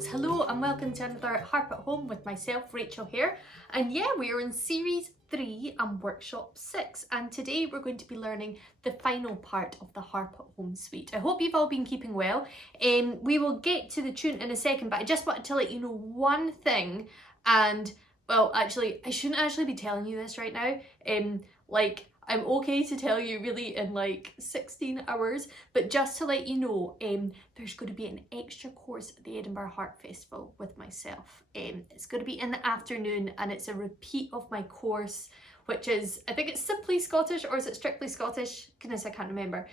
folks, hello and welcome to another Harp at Home with myself, Rachel here. And yeah, we are in Series 3 and Workshop 6, and today we're going to be learning the final part of the Harp at Home suite. I hope you've all been keeping well. We will get to the tune in a second, but I just wanted to let you know one thing, and well, actually, I shouldn't actually be telling you this right now. I'm okay to tell you really in like 16 hours, but just to let you know, there's going to be an extra course at the Edinburgh Harp Festival with myself. It's going to be in the afternoon and it's a repeat of my course, which is, I think it's Simply Scottish, or is it Strictly Scottish? Goodness, I can't remember.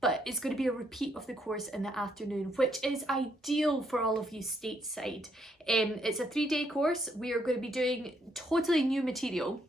But it's going to be a repeat of the course in the afternoon, which is ideal for all of you stateside. It's a 3-day course. We are going to be doing totally new material.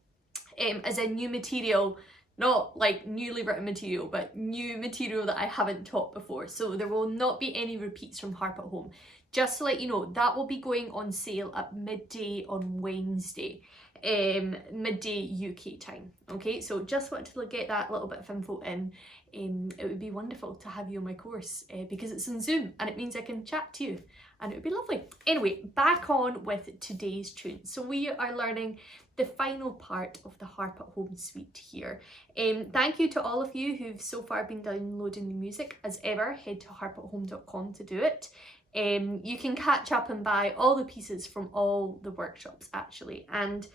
As in new material, not like newly written material, but new material that I haven't taught before. So there will not be any repeats from Harp at Home. Just to let you know, that will be going on sale at midday on Wednesday, midday UK time. Okay, so just wanted to get that little bit of info in. It would be wonderful to have you on my course because it's on Zoom and it means I can chat to you and it would be lovely. Anyway, back on with today's tune. So we are learning the final part of the Harp at Home suite here. Thank you to all of you who've so far been downloading the music. As ever, head to harpathome.com to do it. You can catch up and buy all the pieces from all the workshops actually. And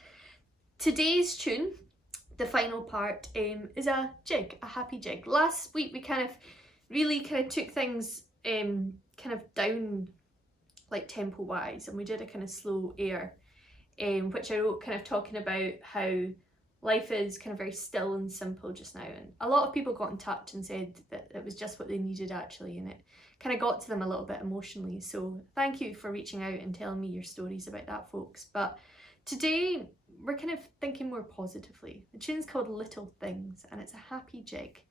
today's tune, the final part, is a jig, a happy jig. Last week we really took things kind of down like tempo wise, and we did a kind of slow air. Which I wrote kind of talking about how life is kind of very still and simple just now, and a lot of people got in touch and said that it was just what they needed actually, and it kind of got to them a little bit emotionally. So thank you for reaching out and telling me your stories about that, folks. But today we're kind of thinking more positively. The tune's called Little Things and it's a happy jig,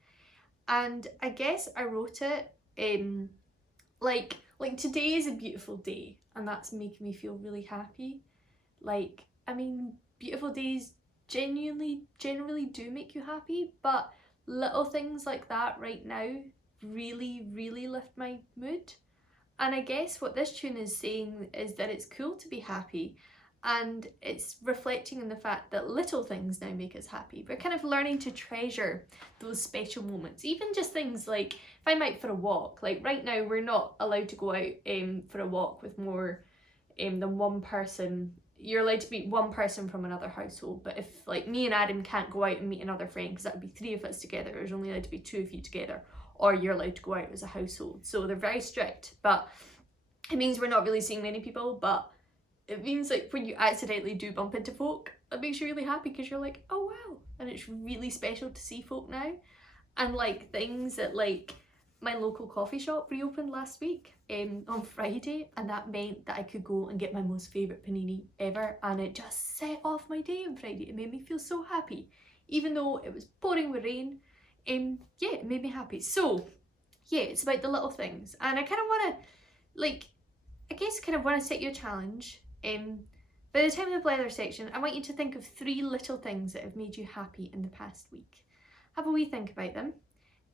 and I guess I wrote it like today is a beautiful day and that's making me feel really happy. Like, I mean, beautiful days generally do make you happy, but little things like that right now really lift my mood. And I guess what this tune is saying is that it's cool to be happy, and it's reflecting on the fact that little things now make us happy. We're kind of learning to treasure those special moments, even just things like if I'm out for a walk. Like right now we're not allowed to go out for a walk with more than one person. You're allowed to meet one person from another household, but if like me and Adam can't go out and meet another friend, because that would be 3 of us together, there's only allowed to be 2 of you together, or you're allowed to go out as a household. So they're very strict, but it means we're not really seeing many people. But it means like when you accidentally do bump into folk, it makes you really happy because you're like, oh wow, and it's really special to see folk now. And like things that like my local coffee shop reopened last week on Friday, and that meant that I could go and get my most favourite panini ever, and it just set off my day on Friday. It made me feel so happy, even though it was pouring with rain. Yeah, it made me happy. So yeah, it's about the little things, and I kind of want to set you a challenge. By the time of the blether section, I want you to think of 3 little things that have made you happy in the past week. Have a wee think about them.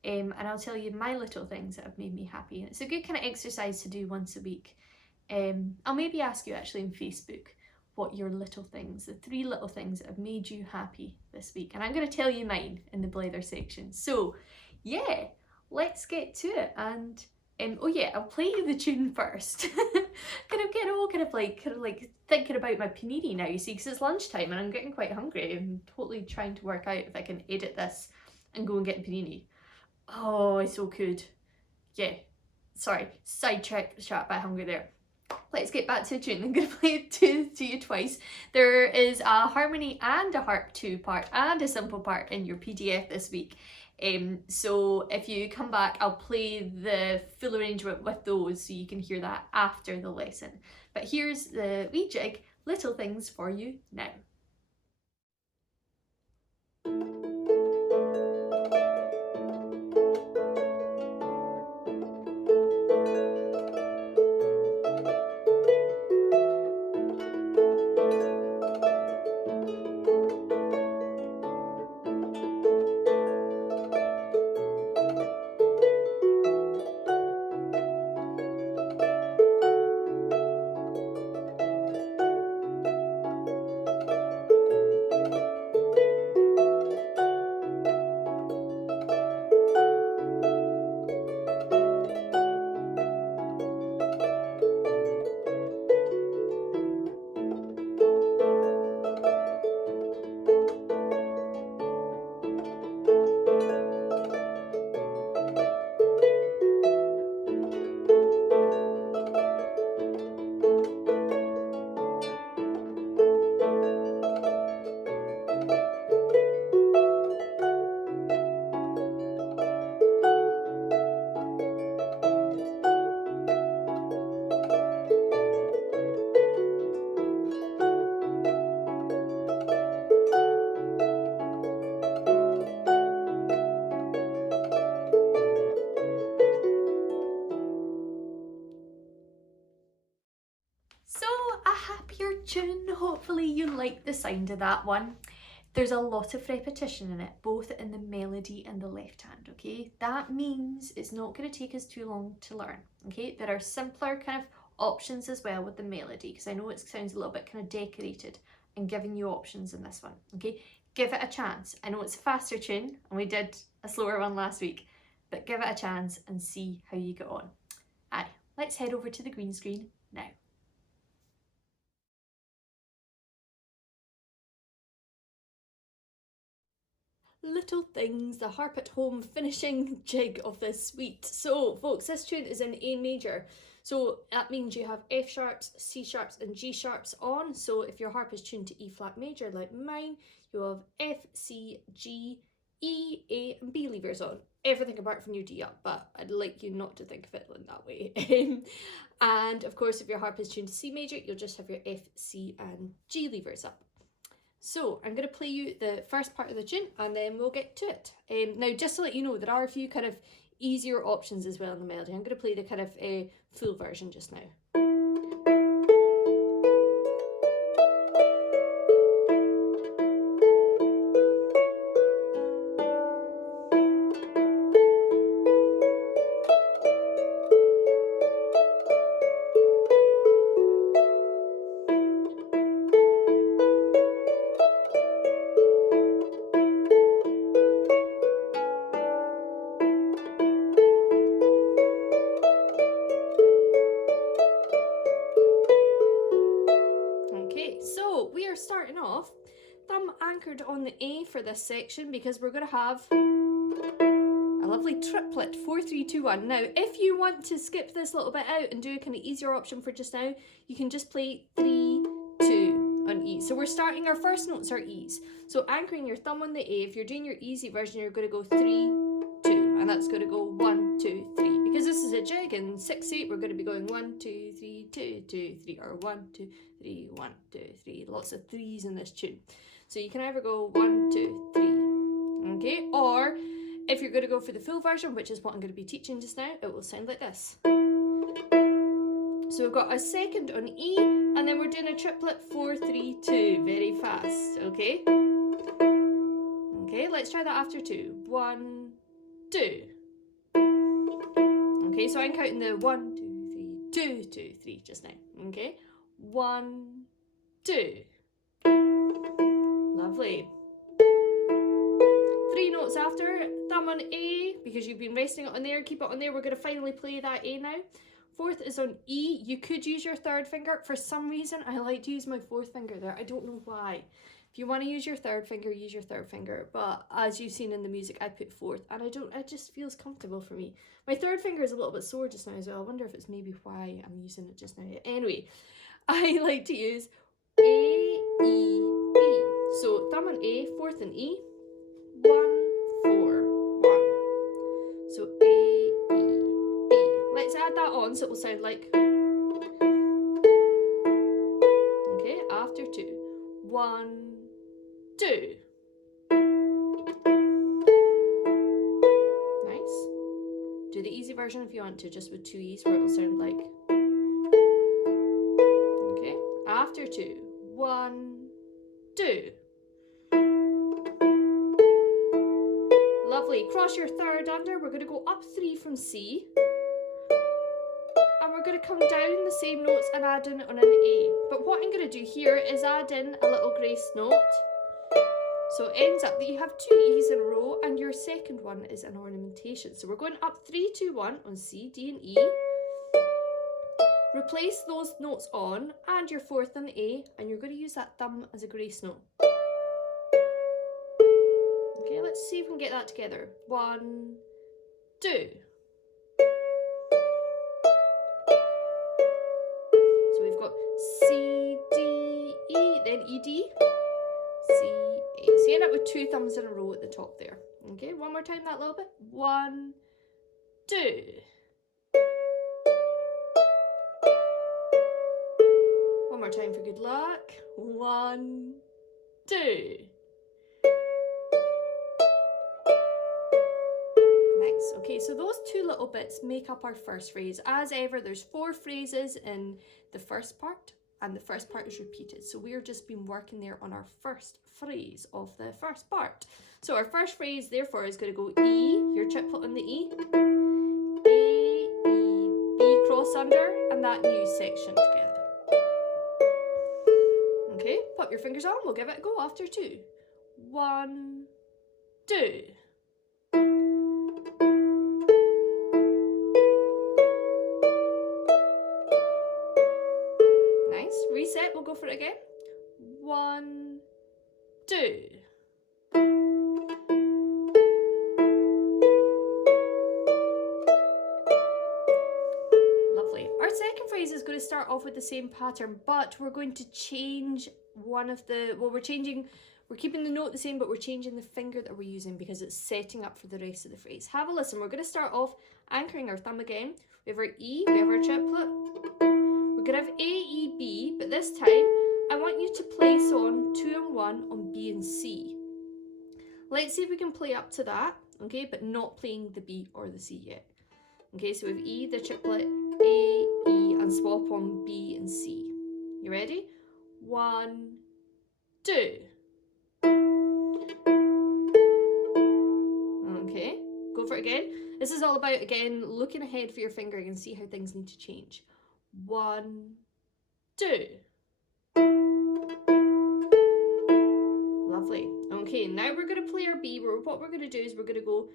And I'll tell you my little things that have made me happy. And it's a good kind of exercise to do once a week. I'll maybe ask you actually on Facebook what your little things, the 3 little things that have made you happy this week. And I'm going to tell you mine in the blether section. So yeah, let's get to it. And oh yeah, I'll play you the tune first. kind of like thinking about my panini now, you see, because it's lunchtime and I'm getting quite hungry. I'm totally trying to work out if I can edit this and go and get a panini. Oh, I so could. Yeah, sorry, sidetracked the chat by hunger there. Let's get back to the tune. I'm going to play it to you twice. There is a harmony and a harp 2 part and a simple part in your PDF this week. So if you come back, I'll play the full arrangement with those so you can hear that after the lesson. But here's the wee jig, Little Things, for you now. hopefully you like the sound of that one. There's a lot of repetition in it, both in the melody and the left hand, okay? That means it's not going to take us too long to learn, okay? There are simpler kind of options as well with the melody, because I know it sounds a little bit kind of decorated. I'm giving you options in this one, okay? Give it a chance. I know it's a faster tune, and we did a slower one last week, but give it a chance and see how you get on. Aye, let's head over to the green screen now. Little things, the harp at home finishing jig of this suite. So folks, this tune is in A major. So that means you have F sharps, C sharps and G sharps on. So if your harp is tuned to E flat major like mine, you have F, C, G, E, A and B levers on. Everything apart from your D up, but I'd like you not to think of it in that way. And of course, if your harp is tuned to C major, you'll just have your F, C and G levers up. So I'm going to play you the first part of the tune and then we'll get to it. Now, just to let you know, there are a few kind of easier options as well in the melody. I'm going to play the kind of full version just now. So we are starting off thumb anchored on the A for this section because we're going to have a lovely triplet 4 3 2 1. Now if you want to skip this little bit out and do a kind of easier option for just now, you can just play 3 2 on E. So we're starting, our first notes are E's, so anchoring your thumb on the A. If you're doing your easy version, you're going to go 3 2 and that's going to go 1 2 3. Because this is a jig in 6/8, we're going to be going 1 2 3 2 2 3, or 1 2 3 1 2 3. Lots of threes in this tune. So you can either go 1 2 3, okay, or if you're going to go for the full version, which is what I'm going to be teaching just now, it will sound like this. So we've got a second on E, and then we're doing a triplet 4 3 2, very fast, okay? Okay, let's try that after 2. 1 2. Okay, so I'm counting the 1 2 3 2 2 3 just now. Okay, 1 2. Lovely. 3 notes after, thumb on A, because you've been resting it on there, keep it on there. We're going to finally play that A now. Fourth is on E. You could use your third finger. For some reason, I like to use my fourth finger there. I don't know why. If you want to use your third finger, use your third finger. But as you've seen in the music, I put fourth, and it just feels comfortable for me. My third finger is a little bit sore just now as well. I wonder if it's maybe why I'm using it just now. Anyway, I like to use A, E, E. So thumb on A, fourth and E. 1 4 1. So A, E, E. Let's add that on so it will sound like. Okay, after 2. 1 2. Nice. Do the easy version if you want to, just with 2 E's, where it will sound like. Okay, after 2. 1 2. Lovely. Cross your third under. We're going to go up 3 from C. And we're going to come down the same notes and add in on an A. But what I'm going to do here is add in a little grace note. So it ends up that you have 2 E's in a row and your second one is an ornamentation. So we're going up 3 2 1 on C, D and E. Replace those notes on and your fourth on the A, and you're going to use that thumb as a grace note. Okay, let's see if we can get that together. 1 2. So we've got C, D, E, then E, D, C, A. So you end up with 2 thumbs in a row at the top there. Okay, one more time that little bit. 1 2. One more time for good luck. 1 2. Nice. Okay, so those 2 little bits make up our first phrase. As ever, there's 4 phrases in the first part and the first part is repeated. So we've just been working there on our first phrase of the first part. So our first phrase therefore is going to go E, your triplet on the E, A, E, B cross under, and that new section together. Okay, pop your fingers on, we'll give it a go after 2. 1, 2. Nice, reset, we'll go for it again. 1, 2. Lovely. Our second phrase is going to start off with the same pattern, but we're going to change one of the, well, we're keeping the note the same, but we're changing the finger that we're using because it's setting up for the rest of the phrase. Have a listen. We're going to start off anchoring our thumb again. We have our E, we have our triplet. We're going to have A, E, B, but this time I want you to place on 2 and 1 on B and C. Let's see if we can play up to that, okay, but not playing the B or the C yet. Okay, so we have E, the triplet, A, E, and swap on B and C. You ready? 1, 2. Okay, go for it again. This is all about, again, looking ahead for your fingering and see how things need to change. 1, 2. Lovely. Okay, now we're going to play our B. What we're going to do is we're going to go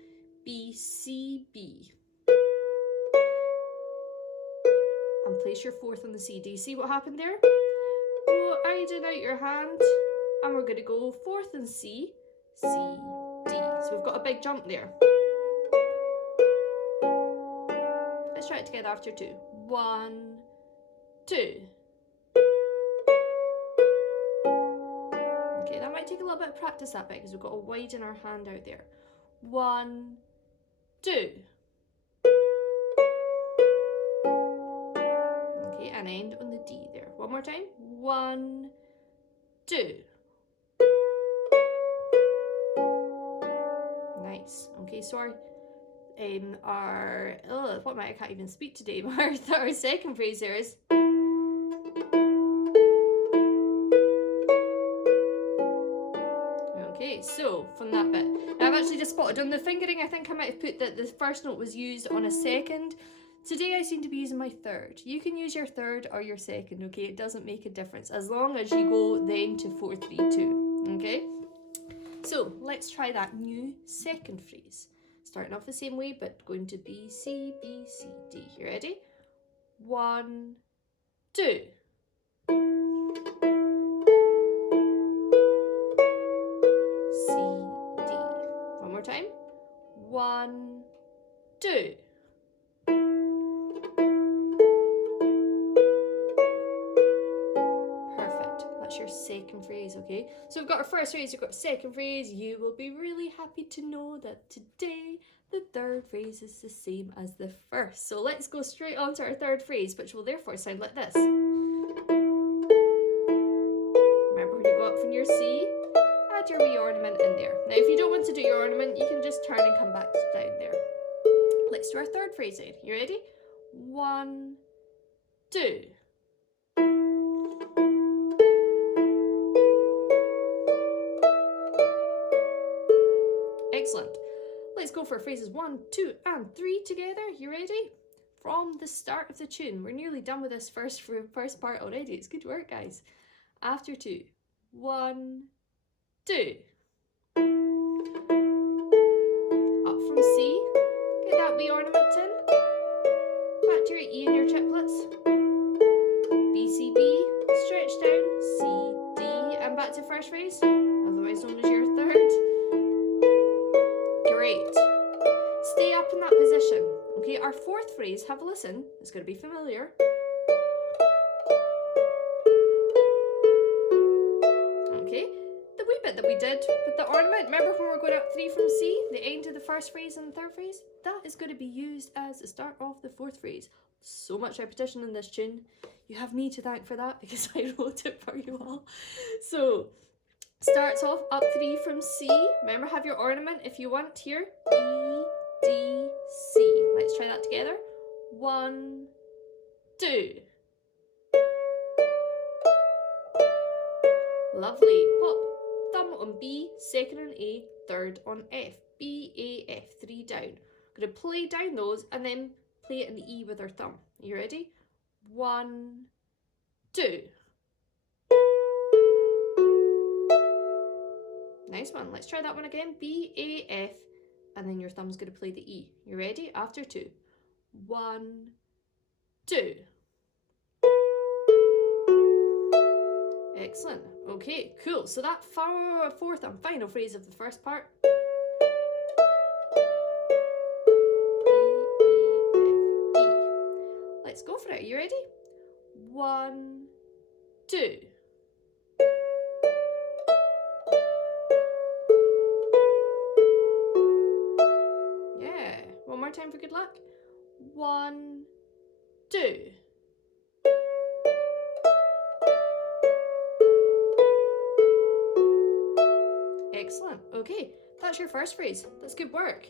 B, C, B. And place your 4th on the C. Do you see what happened there? Go idling out your hand, and we're going to go 4th and C, C, D. So we've got a big jump there. Let's try it together after 2. 1, 2. Okay, that might take a little bit of practice that bit because we've got to widen our hand out there. 1, 2. Okay, and end on the D there. One more time. 1, 2. Nice. Okay, so I can't even speak today, but our second phrase there is okay, so from that bit. Now I've actually just spotted on the fingering, I think I might have put that the first note was used on a second. Today I seem to be using my 3rd. You can use your 3rd or your 2nd, okay? It doesn't make a difference as long as you go then to 4, 3, 2, okay? So let's try that new second phrase. Starting off the same way, but going to B, C, B, C, D. You ready? 1, 2. C, D. One more time. 1, 2. Perfect. That's your second phrase, okay? So we've got our first phrase, we've got our second phrase. You will be really happy to know that today the third phrase is the same as the first. So let's go straight on to our third phrase, which will therefore sound like this. Remember when you go up from your C, add your wee ornament in there. Now if you don't want to do your ornament, you can just turn and come back down there. Let's do our third phrase then. You ready? 1, 2. Excellent. Let's go for phrases 1, 2, and 3 together. You ready? From the start of the tune. We're nearly done with this first part already. It's good work, guys. After 2. 1, 2. Up from C. Get that wee ornament in. Back to your E and your triplets. B, C, B. Stretch down. C, D. And back to first phrase. Otherwise known as your third. Great. Stay up in that position. Okay, our fourth phrase, have a listen. It's going to be familiar. Okay, the wee bit that we did with the ornament, remember when we were going up 3 from C, the end of the first phrase and the third phrase? That is going to be used as the start of the fourth phrase. So much repetition in this tune. You have me to thank for that because I wrote it for you all. So, starts off up 3 from C. Remember, have your ornament if you want here. E, D, C. Let's try that together. 1, 2. Lovely. Pop thumb on B, second on A, third on F. B, A, F, 3 down. I'm going to play down those and then play it in E with our thumb. Are you ready? 1, 2. Nice one. Let's try that one again. B, A, F, and then your thumb's going to play the E. You ready? After 2. 1, 2. Excellent. Okay, cool. So that fourth and final phrase of the first part. E, A, F, E. Let's go for it. Are you ready? 1, 2. Yeah. One more time for good luck. 1, 2. Excellent. Okay, that's your first phrase. That's good work.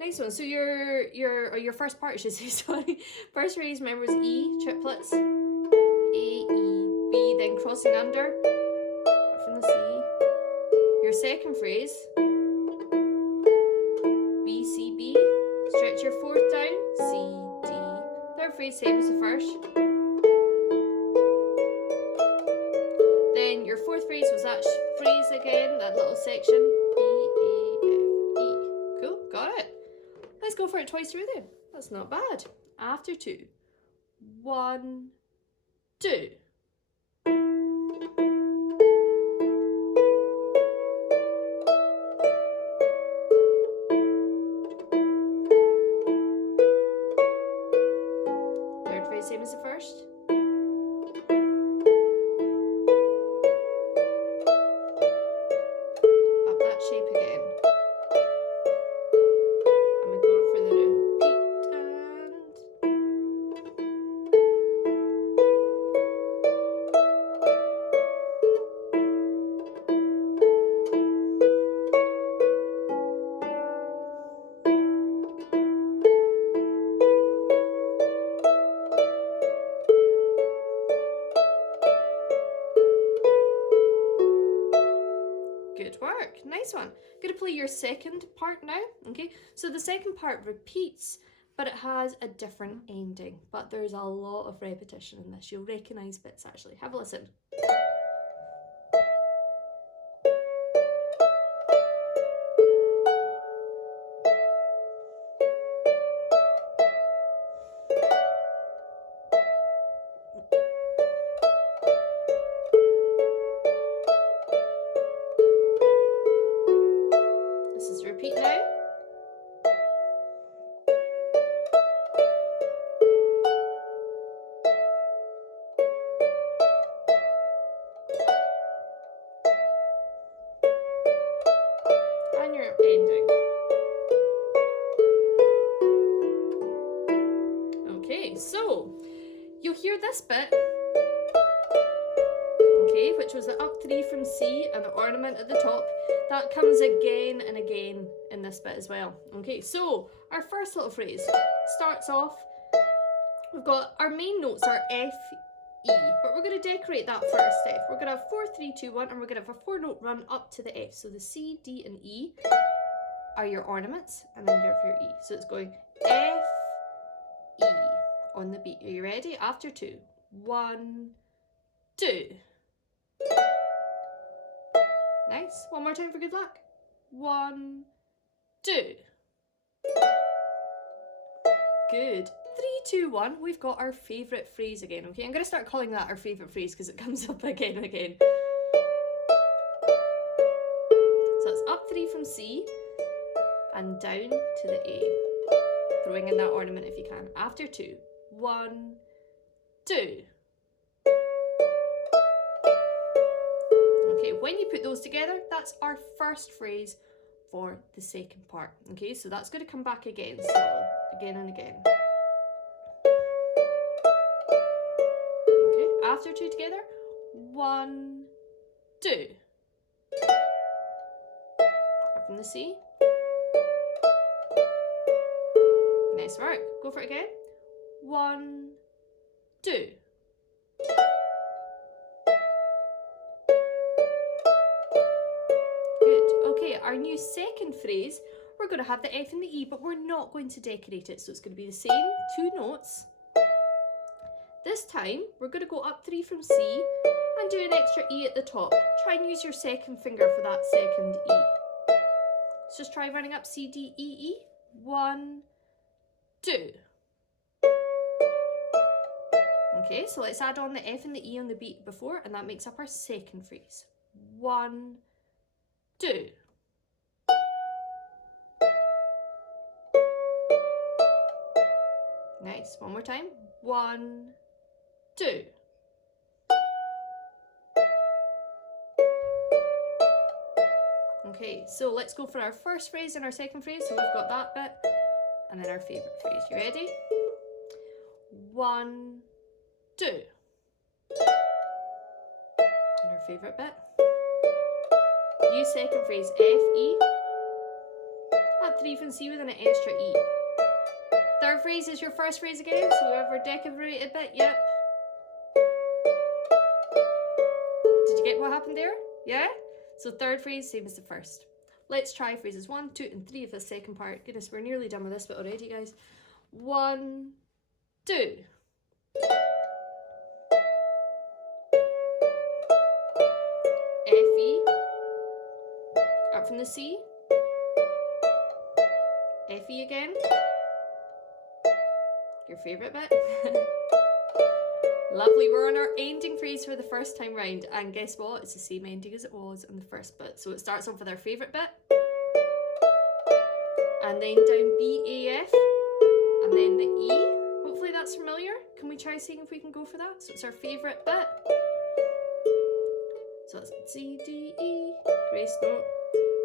Nice one. So your first part, I should say, sorry. First phrase, remember, is E, triplets. A, E, B, then crossing under from the C. Your second phrase, B, C, B. Stretch your fourth down, C, D. Third phrase, same as the first. Then your fourth phrase was that phrase again, that little section. B, A, F, E. Cool, got it. Let's go for it twice through then. That's not bad. After 2. 1, 2. Third phrase, same as the first. Up that shape again. And we go for the repeat and... Good work, nice one. I'm going to play your second part now, okay? So the second part repeats, but it has a different ending. But there's a lot of repetition in this. You'll recognise bits actually. Have a listen. This is repeat now. And your ending. Okay, so you'll hear this bit, okay, which was the up 3 from C and the ornament at the top. That comes again and again in this bit as well. Okay, so our first little phrase starts off, we've got our main notes are F, E, but we're going to decorate that first F. We're going to have 4, 3, 2, 1, and we're going to have a 4-note run up to the F. So the C, D, and E are your ornaments, and then you have your E. So it's going F, E on the beat. Are you ready? After 2. 1, 2. Nice. One more time for good luck. 1, 2. Good. 3, 2, 1. We've got our favourite phrase again. Okay, I'm going to start calling that our favourite phrase because it comes up again and again. So it's up 3 from C and down to the A. Throwing in that ornament if you can. After 2. 1, 2. Okay, when you put those together, that's our first phrase for the second part. Okay, so that's going to come back again, so again and again. Okay, after 2 together, 1, 2. Up from the C. Nice work. Go for it again. 1, 2. our new second phrase, we're going to have the F and the E, but we're not going to decorate it. So it's going to be the same 2 notes. This time, we're going to go up 3 from C and do an extra E at the top. Try and use your second finger for that second E. Let's just try running up C, D, E, E. 1, 2. Okay, so let's add on the F and the E on the beat before, and that makes up our second phrase. 1, 2. Nice. One more time. 1, 2. Okay, so let's go for our first phrase and our second phrase. So we've got that bit, and then our favourite phrase. You ready? 1, 2. And our favourite bit. Use second phrase F, E. Add 3 from C with an extra E. Third phrase is your first phrase again, so whoever decorated bit, yep. Did you get what happened there? Yeah? So third phrase, same as the first. Let's try phrases 1, 2, and 3 of the second part. Goodness, we're nearly done with this bit already, guys. 1, 2. F, E. Up from the C. F, E again. Your favourite bit. Lovely, we're on our ending phrase for the first time round, and guess what? It's the same ending as it was on the first bit. So it starts off with our favourite bit, and then down B, A, F, and then the E. Hopefully that's familiar. Can we try seeing if we can go for that? So it's our favourite bit. So that's C, D, E, grace note,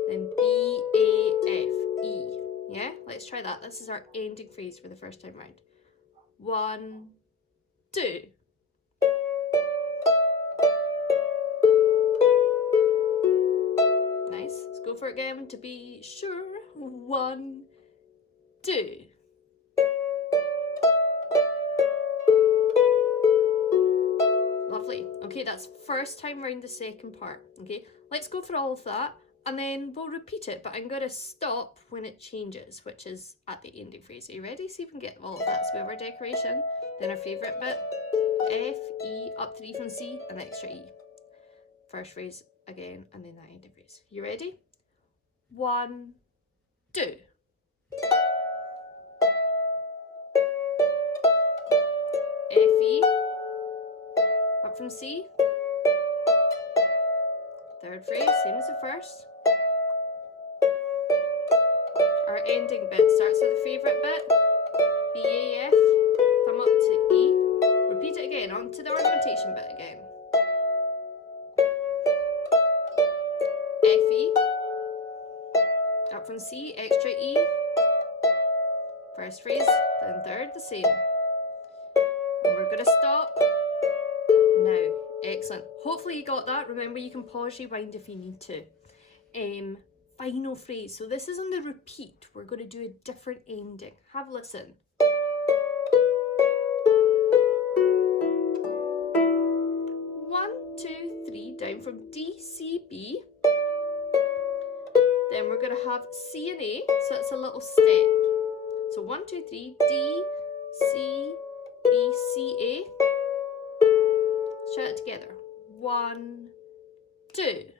then B, A, F, E. Yeah, let's try that. This is our ending phrase for the first time round. 1, 2. Nice. Let's go for it again to be sure. 1, 2. Lovely. Okay, that's first time round the second part. Okay, let's go for all of that, and then we'll repeat it, but I'm going to stop when it changes, which is at the ending phrase. Are you ready? See if we can get all of that. So we have our decoration, then our favourite bit, F, E, up 3 from C, and extra E. First phrase again, and then that ending phrase. You ready? 1, 2. F, E, up from C. Third phrase, same as the first. Our ending bit starts with the favourite bit, B, A, F, thumb up to E. Repeat it again, onto the ornamentation bit again. F, E, up from C, extra E. First phrase, then third, the same. And we're going to stop now. Excellent. Hopefully you got that. Remember, you can pause, rewind if you need to. Final phrase. So this is on the repeat. We're going to do a different ending. Have a listen. 1, 2, 3, down from D, C, B. Then we're going to have C and A, so it's a little step. So 1, 2, 3, D, C, B, C, A. Shout it together. 1, 2.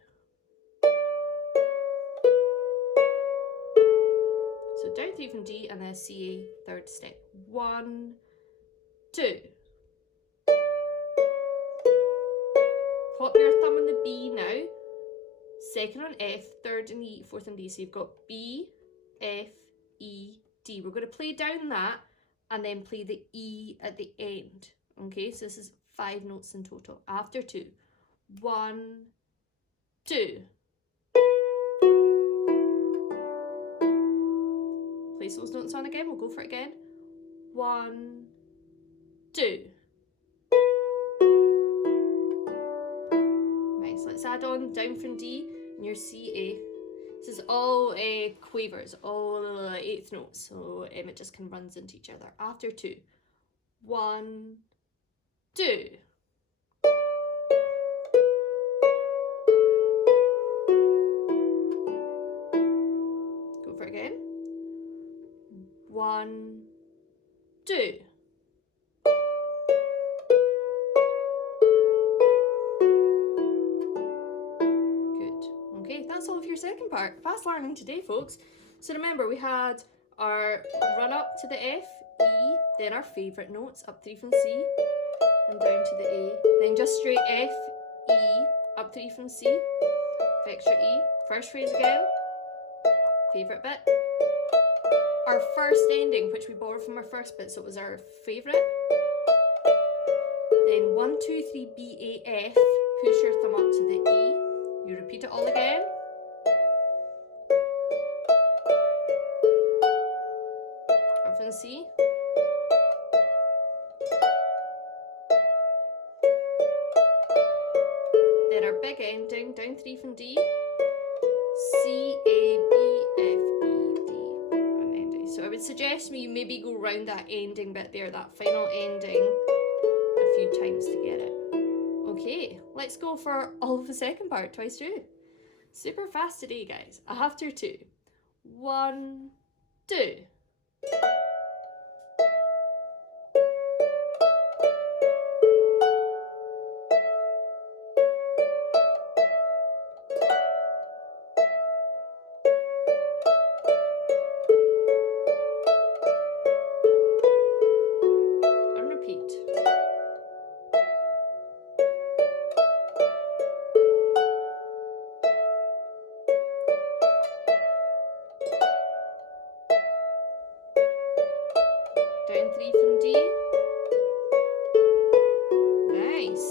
So down 3 from D and then C, A, third step. 1, 2. Pop your thumb on the B now. Second on F, third and E, fourth and D. So you've got B, F, E, D. We're going to play down that and then play the E at the end. Okay, so this is 5 notes in total. After 2. 1, 2. Place those notes on again. We'll go for it again. 1, 2. Nice. Let's add on down from D and your C, A. This is all quavers, all 8th notes, so it just kind of runs into each other. After 2. 1, 2. again. 1, 2. Good. Okay, that's all of your second part. Fast learning today, folks. So remember, we had our run up to the F, E, then our favourite notes, up 3 from C, and down to the A. Then just straight F, E, up 3 from C, extra E. First phrase again, favourite bit. Our first ending, which we borrowed from our first bit, so it was our favourite. Then 1, 2, 3, B, A, F, push your thumb up to the E. You repeat it all again. Up from C. Then our big ending, down 3 from D. C, A, B, F, E, D, and ending. So I would suggest you maybe go round that ending bit there, that final ending, a few times to get it. Okay, let's go for all of the second part, twice through. Super fast today, guys. After 2. 1, 2. Down 3 from D. Nice.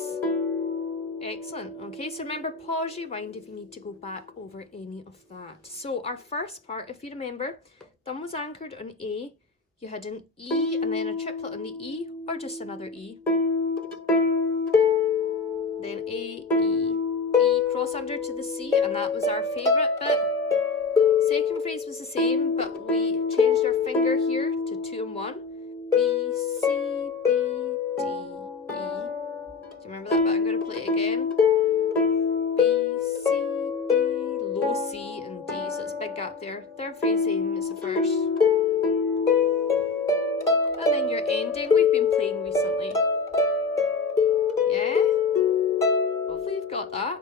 Excellent. Okay, so remember, pause, rewind if you need to go back over any of that. So our first part, if you remember, thumb was anchored on A. You had an E and then a triplet on the E, or just another E. Then A, E, E, cross under to the C, and that was our favourite bit. Second phrase was the same, but we changed our finger here to 2 and 1. B, C, B, D, E. Do you remember that bit? I'm going to play it again. B, C, B, low C and D, so it's a big gap there. Third phrase same as the first. And then your ending, we've been playing recently. Yeah? Hopefully you've got that.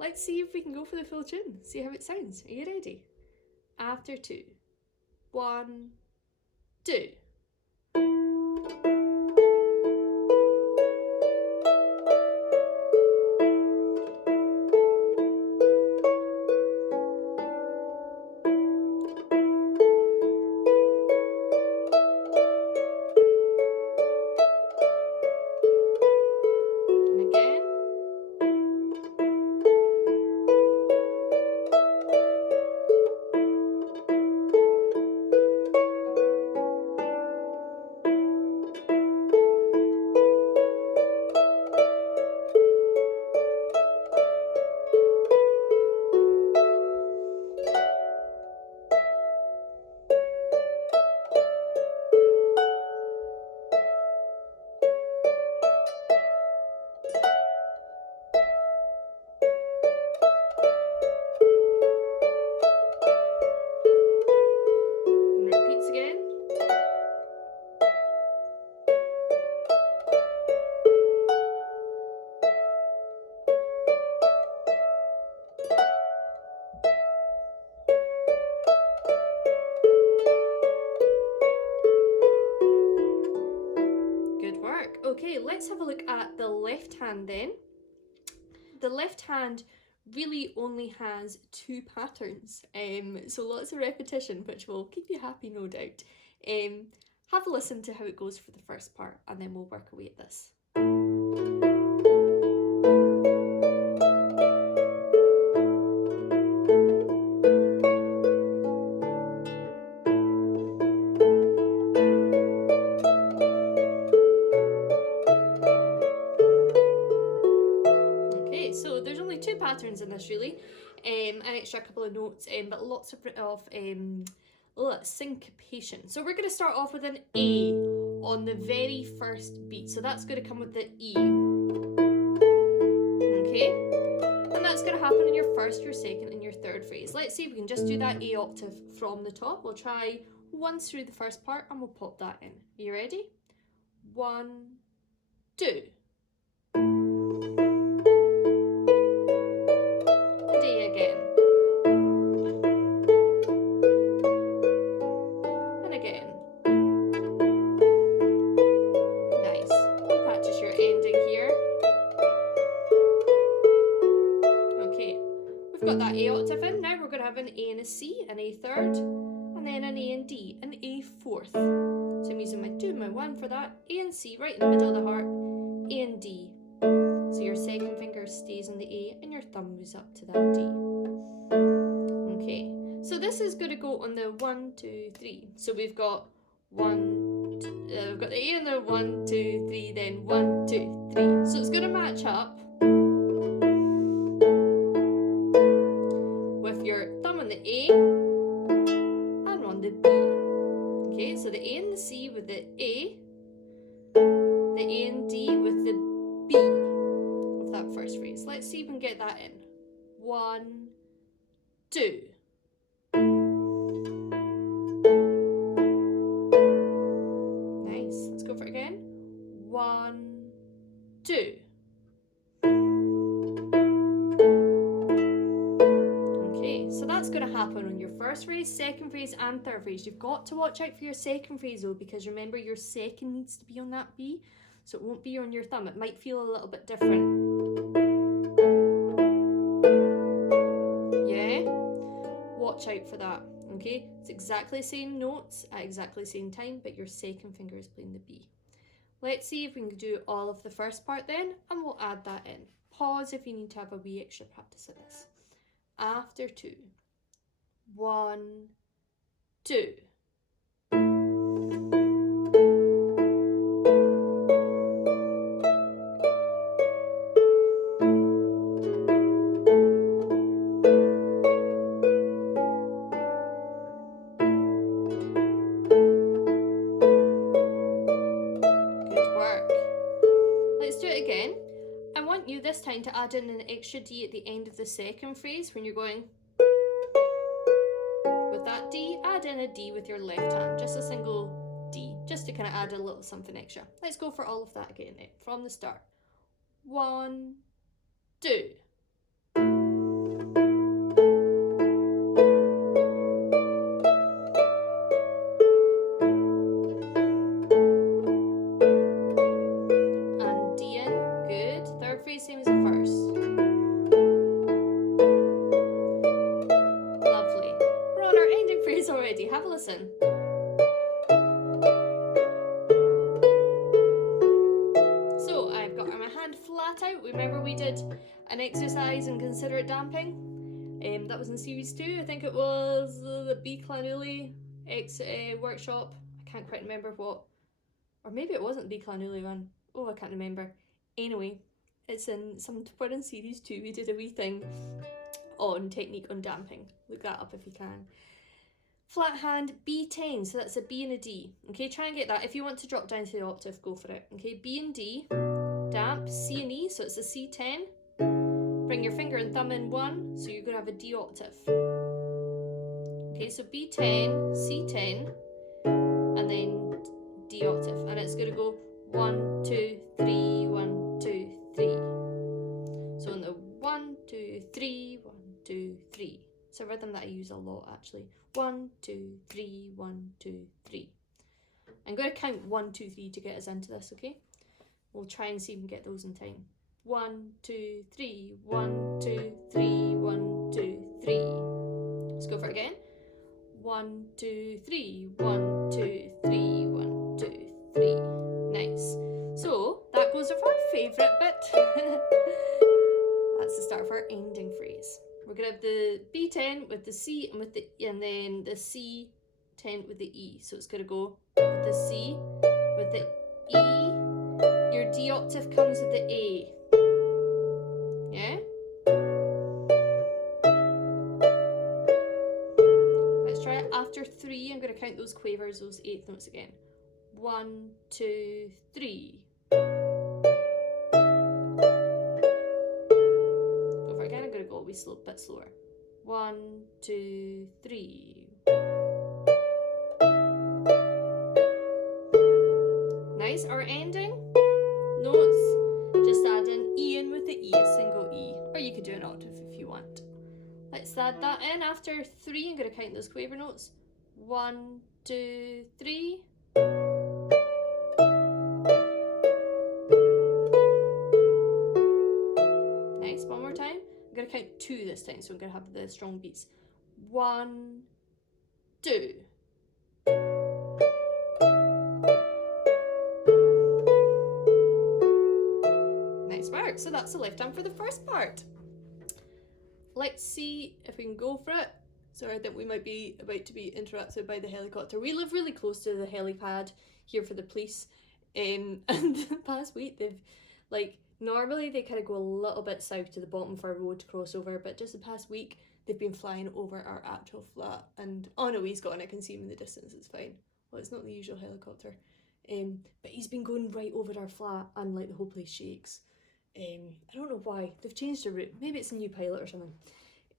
Let's see if we can go for the full tune. See how it sounds. Are you ready? After 2. 1, 2. Okay, let's have a look at the left hand then. The left hand really only has 2 patterns, so lots of repetition, which will keep you happy, no doubt. Have a listen to how it goes for the first part, and then we'll work away at this. Patterns in this really, an extra couple of notes, but lots of syncopation. So we're going to start off with an A on the very first beat, so that's going to come with the E. Okay, and that's going to happen in your first, your second, and your third phrase. Let's see if we can just do that A octave from the top. We'll try once through the first part and we'll pop that in. Are you ready? 1, 2. And A again. And again. Nice. We'll practice your ending here. Okay, we've got that A octave in. Now we're going to have an A and a C, an A third, and then an A and D, an A fourth. So I'm using my 2 and my 1 for that. A and C right in the middle of the harp, A and D. So your second finger stays on the A and your thumb moves up to that D. Okay, so this is going to go on the 1, 2, 3. So we've got we've got the A and the 1, 2, 3, then 1, 2, 3. So it's going to match up with your thumb on the A and on the B. Okay, so the A and the C with the A and D with the B of that first phrase. Let's see if we can get that in. 1, 2. Nice. Let's go for it again. 1, 2. Okay, so that's going to happen on your first phrase, second phrase, and third phrase. You've got to watch out for your second phrase though, because remember your second needs to be on that B, so it won't be on your thumb. It might feel a little bit different. Yeah? Watch out for that, okay? It's exactly the same notes at exactly the same time, but your second finger is playing the B. Let's see if we can do all of the first part then, and we'll add that in. Pause if you need to have a wee extra practice of this. After 2. 1, 2. You this time to add in an extra D at the end of the second phrase. When you're going with that D, add in a D with your left hand, just a single D, just to kind of add a little something extra. Let's go for all of that again then, from the start. 1, 2. Same as the first. Lovely. We're on our ending phrase already. Have a listen. So I've got my hand flat out. Remember we did an exercise in considerate damping? That was in series 2. I think it was the B Clanuli workshop. I can't quite remember what. Or maybe it wasn't the B Clanuli one. Oh, I can't remember. Anyway. It's in somewhere in series 2, we did a wee thing on technique on damping. Look that up if you can. Flat hand, B10, so that's a B and a D. Okay, try and get that. If you want to drop down to the octave, go for it. Okay, B and D, damp, C and E, so it's a C10. Bring your finger and thumb in 1, so you're going to have a D octave. Okay, so B10, C10, and then D octave. And it's going to go 1, 2, 3, 1, 2, 3. So on the 1, 2, 3, 1, 2, 3. It's a rhythm that I use a lot actually. 1, 2, 3, 1, 2, 3. I'm going to count 1, 2, 3 to get us into this, okay? We'll try and see if we can get those in time. 1, 2, 3, 1, 2, 3, 1, 2, 3. Let's go for it again. 1, 2, 3, 1, 2, 3, 1, 2, 3. Nice. So that goes with our favourite bit. That's the start of our ending phrase. We're gonna have the B10 with the C and with the and then the C10 with the E. So it's gonna go with the C with the E. Your D octave comes with the A. Yeah? Let's try it after 3. I'm gonna count those quavers, those 8th notes again. 1, 2, 3. Go for it again. I'm gonna go a wee bit slower. 1, 2, 3. Nice. Our ending notes, just add an E in with the E, a single E, or you could do an octave if you want. Let's add that in. After 3, I'm going to count those quaver notes. 1, 2, 3. Nice. One more time. I'm going to count 2 this time, so I'm going to have the strong beats. 1, 2. Nice work. So that's the left hand for the first part. Let's see if we can go for it. So I think we might be about to be interrupted by the helicopter. We live really close to the helipad here for the police. And the past week they've, like, normally they kind of go a little bit south to the bottom for a road to cross over, but just the past week they've been flying over our actual flat, and oh no, he's gone, I can see him in the distance, it's fine. Well, it's not the usual helicopter. But he's been going right over our flat and like the whole place shakes. I don't know why. They've changed the route. Maybe it's a new pilot or something.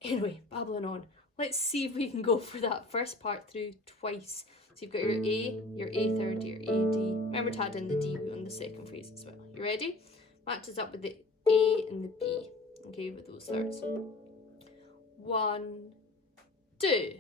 Anyway, babbling on. Let's see if we can go for that first part through twice. So you've got your A, your A third, your A, D. Remember to add in the D on the second phrase as well. You ready? Matches up with the A and the B. Okay, with those thirds. 1, 2.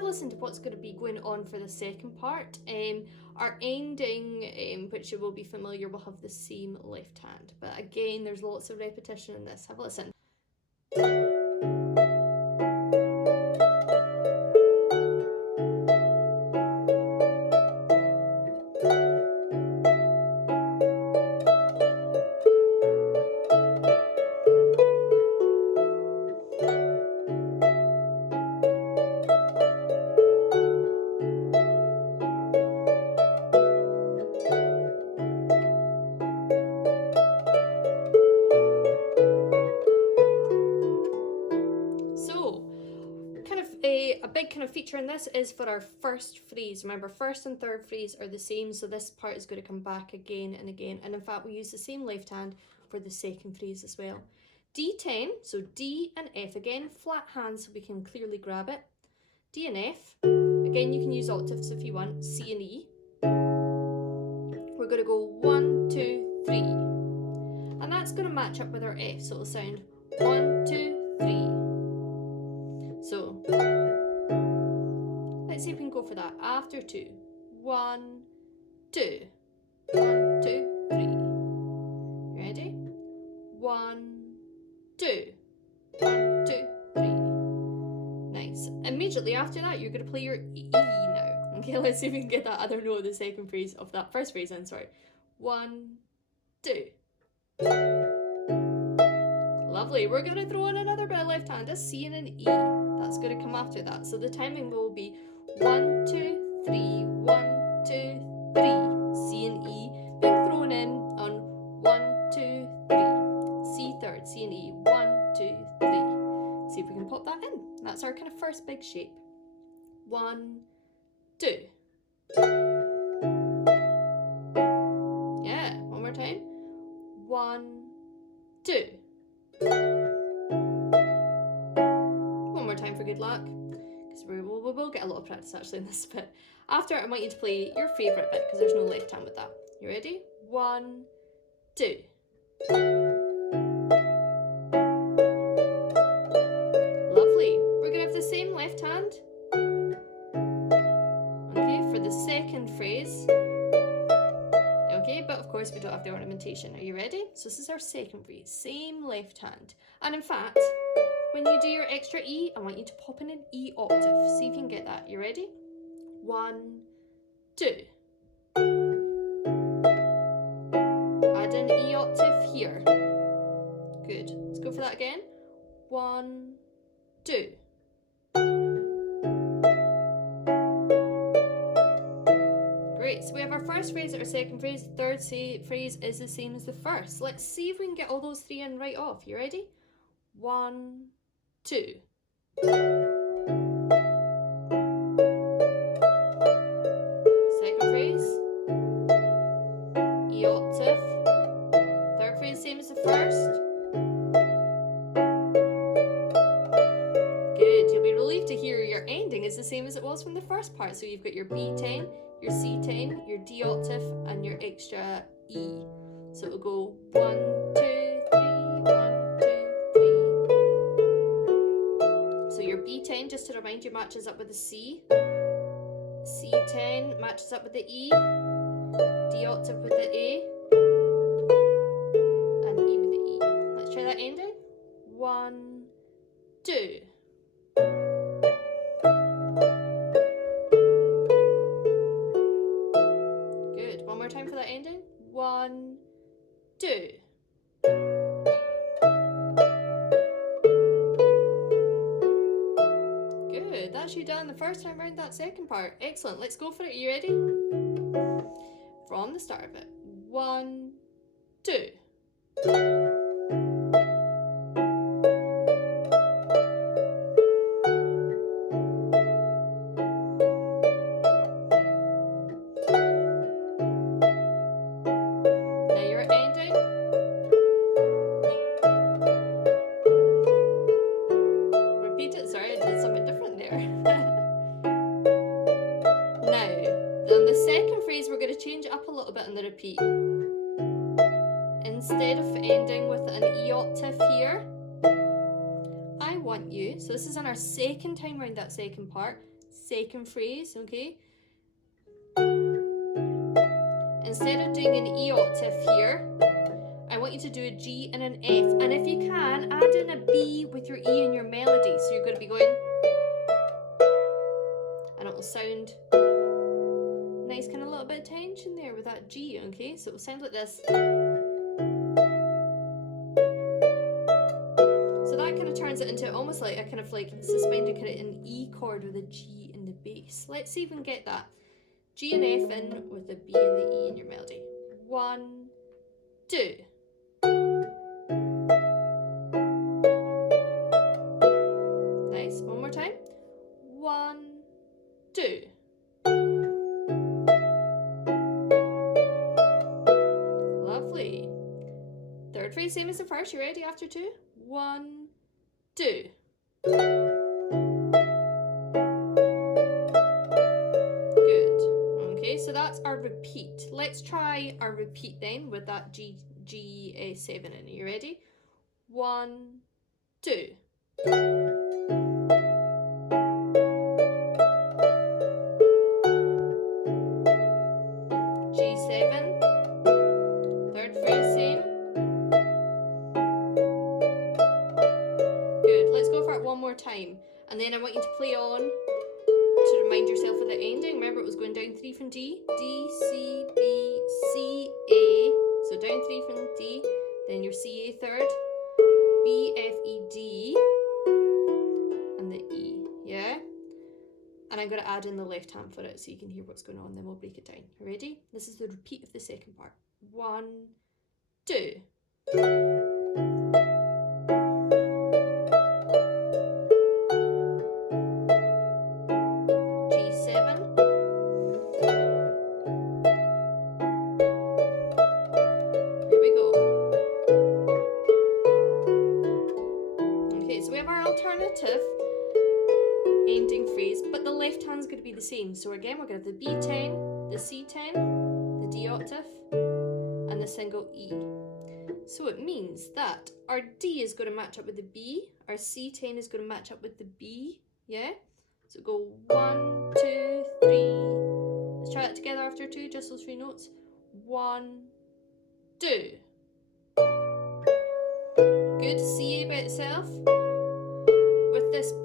Listen to what's going to be going on for the second part. Our ending, which you will be familiar, will have the same left hand, but again there's lots of repetition in this. Have a listen. A big kind of feature in this is for our first phrase. Remember, first and third phrase are the same, so this part is going to come back again and again. And in fact, we use the same left hand for the second phrase as well. D10, so D and F again, flat hands so we can clearly grab it. D and F, again you can use octaves if you want, C and E. We're going to go 1, 2, 3. And that's going to match up with our F, so it'll sound 1, 2, 3. So, let's see if we can go for that after 2. 1, 2. 1, 2, 3. Ready? 1, 2. 1, 2, 3. Nice. Immediately after that, you're going to play your E now. Okay, let's see if we can get that other note of the second phrase, of that first phrase in, sorry. 1, 2. Lovely. We're going to throw in another bit of left hand, a C and an E. That's going to come after that. So the timing will be 1, 2, 3, 1, 2, 3. C and E being thrown in on 1, 2, 3. C third, C and E. 1, 2, 3. See if we can pop that in. That's our kind of first big shape. 1, 2. Yeah, one more time. 1, 2. One more time for good luck, because we will get a lot of practice actually in this bit. After, I want you to play your favourite bit, because there's no left hand with that. You ready? 1, 2. Lovely. We're going to have the same left hand. Okay, for the second phrase. Okay, but of course we don't have the ornamentation. Are you ready? So this is our second phrase, same left hand. And in fact, When you do your extra E, I want you to pop in an E octave. See if you can get that. You ready? 1, 2. Add an E octave here. Good. Let's go for that again. 1, 2. Great. So we have our first phrase, our second phrase, third phrase is the same as the first. Let's see if we can get all those three in right off. You ready? 1, 2. Second phrase, E octave. Third phrase, same as the first. Good. You'll be relieved to hear your ending is the same as it was from the first part. So you've got your B10, your C10, your D octave, and your extra E. So it'll go 1, 2, 3, 1, 2, 3. So your B10, just to remind you, matches up with the C. C10 matches up with the E. D octave with the A. And E with the E. Let's try that ending. 1, 2. Good. One more time for that ending. 1, 2. Good. That's you done the first time around that second part. Excellent. Let's go for it. Are you ready? From the start of it. 1, 2. Now your ending. Repeat it. Sorry, I did something different there. Now, on the second phrase, we're going to change it up a little bit in the repeat. Instead of ending with an E octave here, I want you, so this is on our second time around that second part, second phrase, okay? Instead of doing an E octave here, I want you to do a G and an F. And if you can, add in a B with your E in your melody. So you're going to be going, and it will sound nice, kind of a little bit of tension there with that G, okay? So it will sound like this. So that kind of turns it into almost like a kind of like suspended kind of an E chord with a G in the bass. Let's see if we can get that. G and F in with the B and the E in your melody. 1, 2. Nice. One more time. 1, 2. Lovely. Third phrase, same as the first. You ready after 2? 1, 2. Good. Okay, so that's our repeat. Let's try our repeat then with that G7 in. Are you ready? 1, 2. G7. Third phrase, same. Good. Let's go for it one more time. And then I want you to play on to remind yourself of the ending. Remember, it was going down 3 from D. D, C, B, C, A. So down 3 from D. Then your C, A third. B, F, E, D. And the E. Yeah? And I'm going to add in the left hand for it so you can hear what's going on. Then we'll break it down. Ready? This is the repeat of the second part. 1, 2. G7. Here we go. Okay, so we have our alternative ending phrase, but the left hand's going to be the same. So again, we're going to have the B10, the C10, the D octave, and the single E. So it means that our D is going to match up with the B, our C10 is going to match up with the B, yeah? So go 1, 2, 3. Let's try it together after 2, just those 3 notes. 1, 2. Good, C A by itself.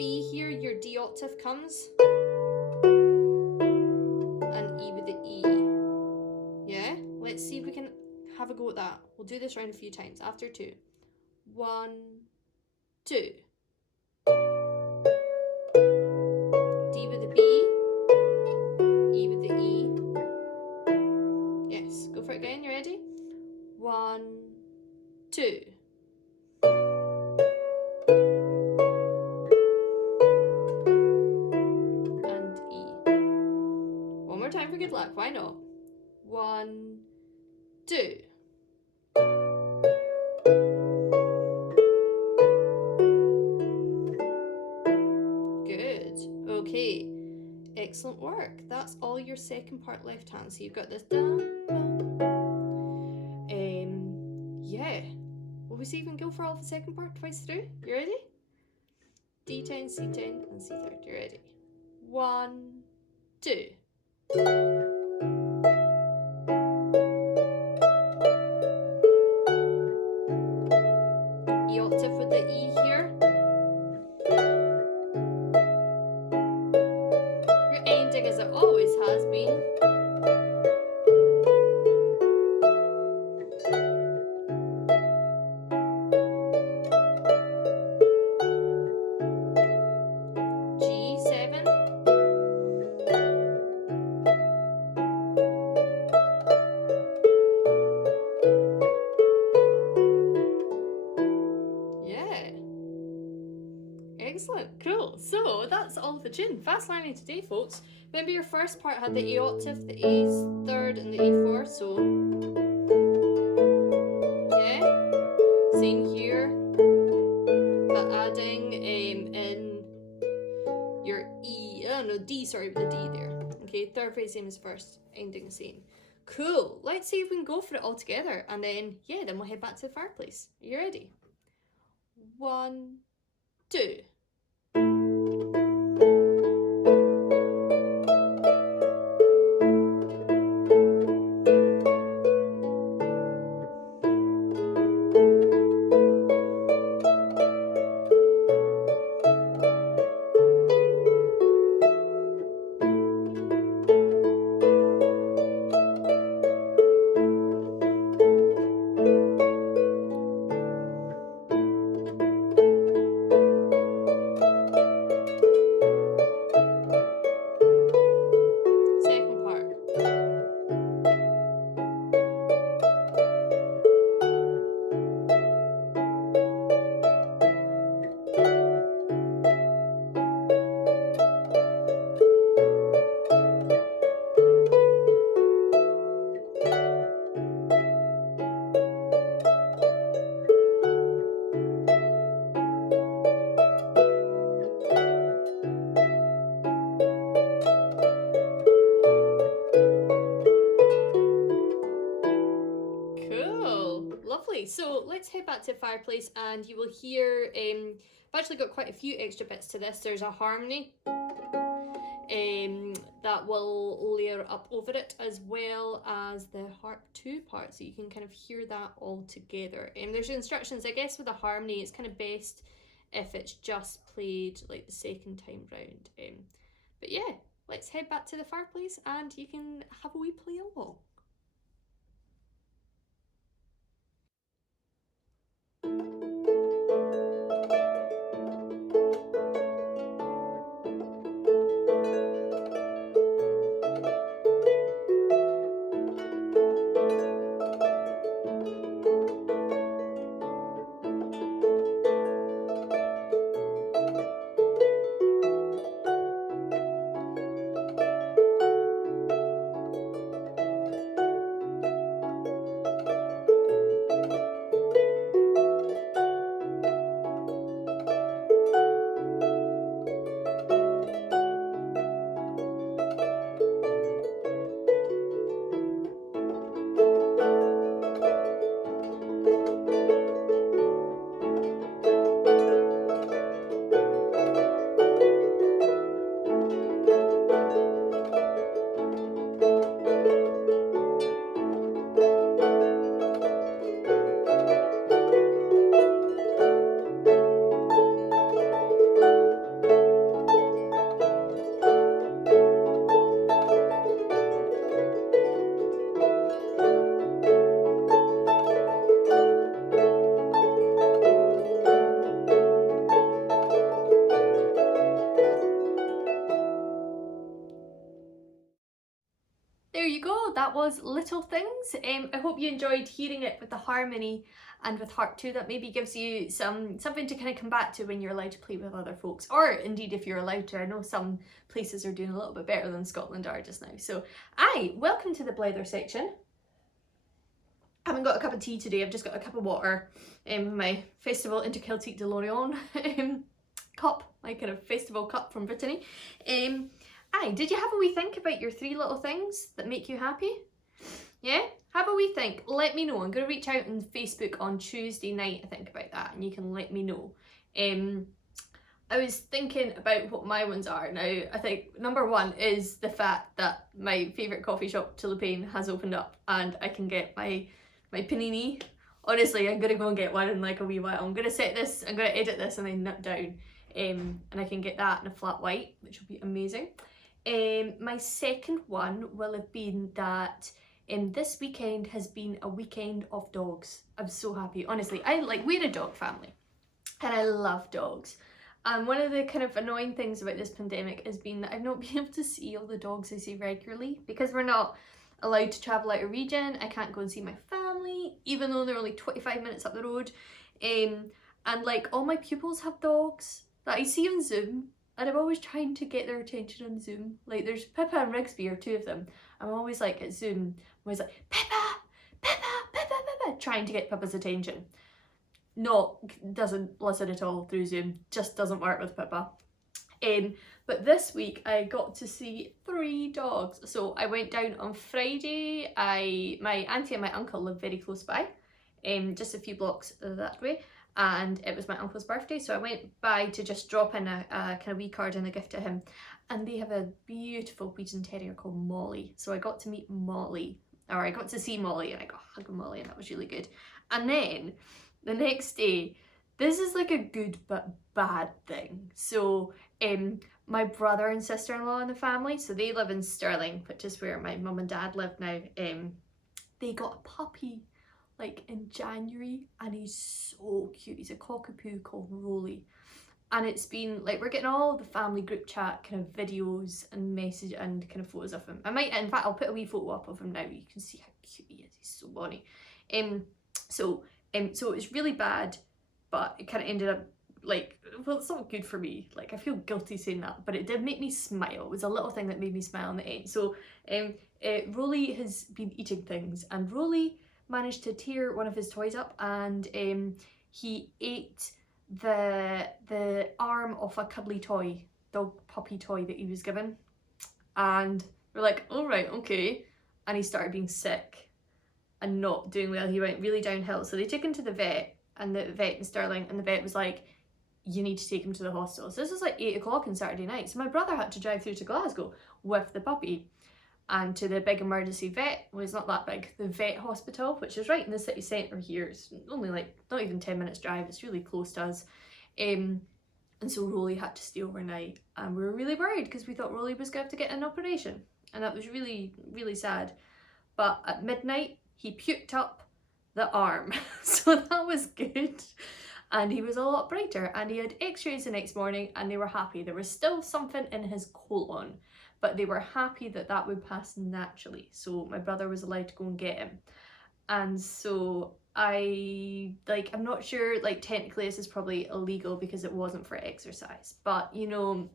B here, your D octave comes. And E with the E. Yeah? Let's see if we can have a go at that. We'll do this round a few times. After 2. 1, 2. D with the B. E with the E. Yes, go for it again. You ready? 1, 2. And E. One more time for good luck. Why not? 1, 2. Good. Okay. Excellent work. That's all your second part left hand. So you've got this down. Yeah. Will we see if we can go for all the second part twice through? You ready? D10, C10, and C3. You ready? 1, 2. E octave with the E here. Your ending as it always has been. G7. Yeah. Excellent, cool. So that's all the tune. Fast learning today, folks. Remember your first part had the A octave, the A's third, and the A4. So yeah, same here. But adding in your E, D, sorry, with the D there. Okay, third phrase same as first, ending the same. Cool. Let's see if we can go for it all together, and then then we'll head back to the fireplace. Are you ready? 1, 2. Second part. Cool, lovely. So let's head back to the fireplace, and you will hear I've actually got quite a few extra bits to this. There's a harmony that will layer up over it, as well as the harp 2 part, so you can kind of hear that all together. There's instructions, I guess, with a harmony. It's kind of best if it's just played like the second time round. But yeah, let's head back to the fireplace and you can have a wee play along. there you go, that was Little Things. I hope you enjoyed hearing it with the harmony and with Harp 2. That maybe gives you something to kind of come back to when you're allowed to play with other folks, or indeed if you're allowed to. I know some places are doing a little bit better than Scotland are just now. So welcome to the blether section. I haven't got a cup of tea today, I've just got a cup of water with my Festival Interceltique de Lorient cup, my kind of festival cup from Brittany. Did you have a wee think about your 3 little things that make you happy? Yeah? Have a wee think. Let me know. I'm going to reach out on Facebook on Tuesday night, I think, about that, and you can let me know. I was thinking about what my ones are. Now, I think number 1 is the fact that my favourite coffee shop, Tulipane, has opened up and I can get my panini. Honestly, I'm going to go and get one in like a wee while. I'm going to set this, I'm going to edit this and then nut down. And I can get that in a flat white, which will be amazing. My second one will have been that this weekend has been a weekend of dogs. I'm so happy. Honestly, we're a dog family and I love dogs. And one of the kind of annoying things about this pandemic has been that I've not been able to see all the dogs I see regularly because we're not allowed to travel out of region. I can't go and see my family, even though they're only 25 minutes up the road. And like all my pupils have dogs that I see on Zoom, and I'm always trying to get their attention on Zoom. Like there's Pippa and Rigsby are 2 of them. I'm always like at Zoom, I'm always like, Pippa, Pippa, Pippa, Pippa, trying to get Pippa's attention. Doesn't listen at all through Zoom, just doesn't work with Pippa. But this week I got to see 3 dogs. So I went down on Friday. My auntie and my uncle live very close by, just a few blocks that way. And it was my uncle's birthday, so I went by to just drop in a kind of wee card and a gift to him. And they have a beautiful Pigeon Terrier called Molly. So I got to meet Molly, or I got to see Molly and I got a hug of Molly, and that was really good. And then the next day, this is like a good but bad thing. So my brother and sister-in-law in the family, so they live in Stirling, which is where my mum and dad live now. They got a puppy like in January and he's so cute. He's a cockapoo called Rolly, and it's been like we're getting all the family group chat kind of videos and message and kind of photos of him. In fact I'll put a wee photo up of him now. You can see how cute he is. He's so bonny. So it's really bad, but it kind of ended up like, well, it's not good for me. Like I feel guilty saying that, but it did make me smile. It was a little thing that made me smile in the end. So Rolly has been eating things, and Rolly managed to tear one of his toys up, and he ate the arm of a cuddly toy, dog puppy toy that he was given. And we're like, all right, okay. And he started being sick and not doing well. He went really downhill. So they took him to the vet, and the vet in Stirling, and the vet was like, you need to take him to the hospital. So this was like 8 o'clock on Saturday night. So my brother had to drive through to Glasgow with the puppy and to the big emergency vet. Well, it's not that big, the vet hospital, which is right in the city centre here. It's only like not even 10 minutes drive, it's really close to us. And so Rolly had to stay overnight, and we were really worried because we thought Rolly was going to have to get an operation, and that was really, really sad. But at midnight he puked up the arm so that was good, and he was a lot brighter, and he had x-rays the next morning and they were happy. There was still something in his colon, but they were happy that that would pass naturally. So my brother was allowed to go and get him. And so I'm not sure, like technically this is probably illegal because it wasn't for exercise, but you know,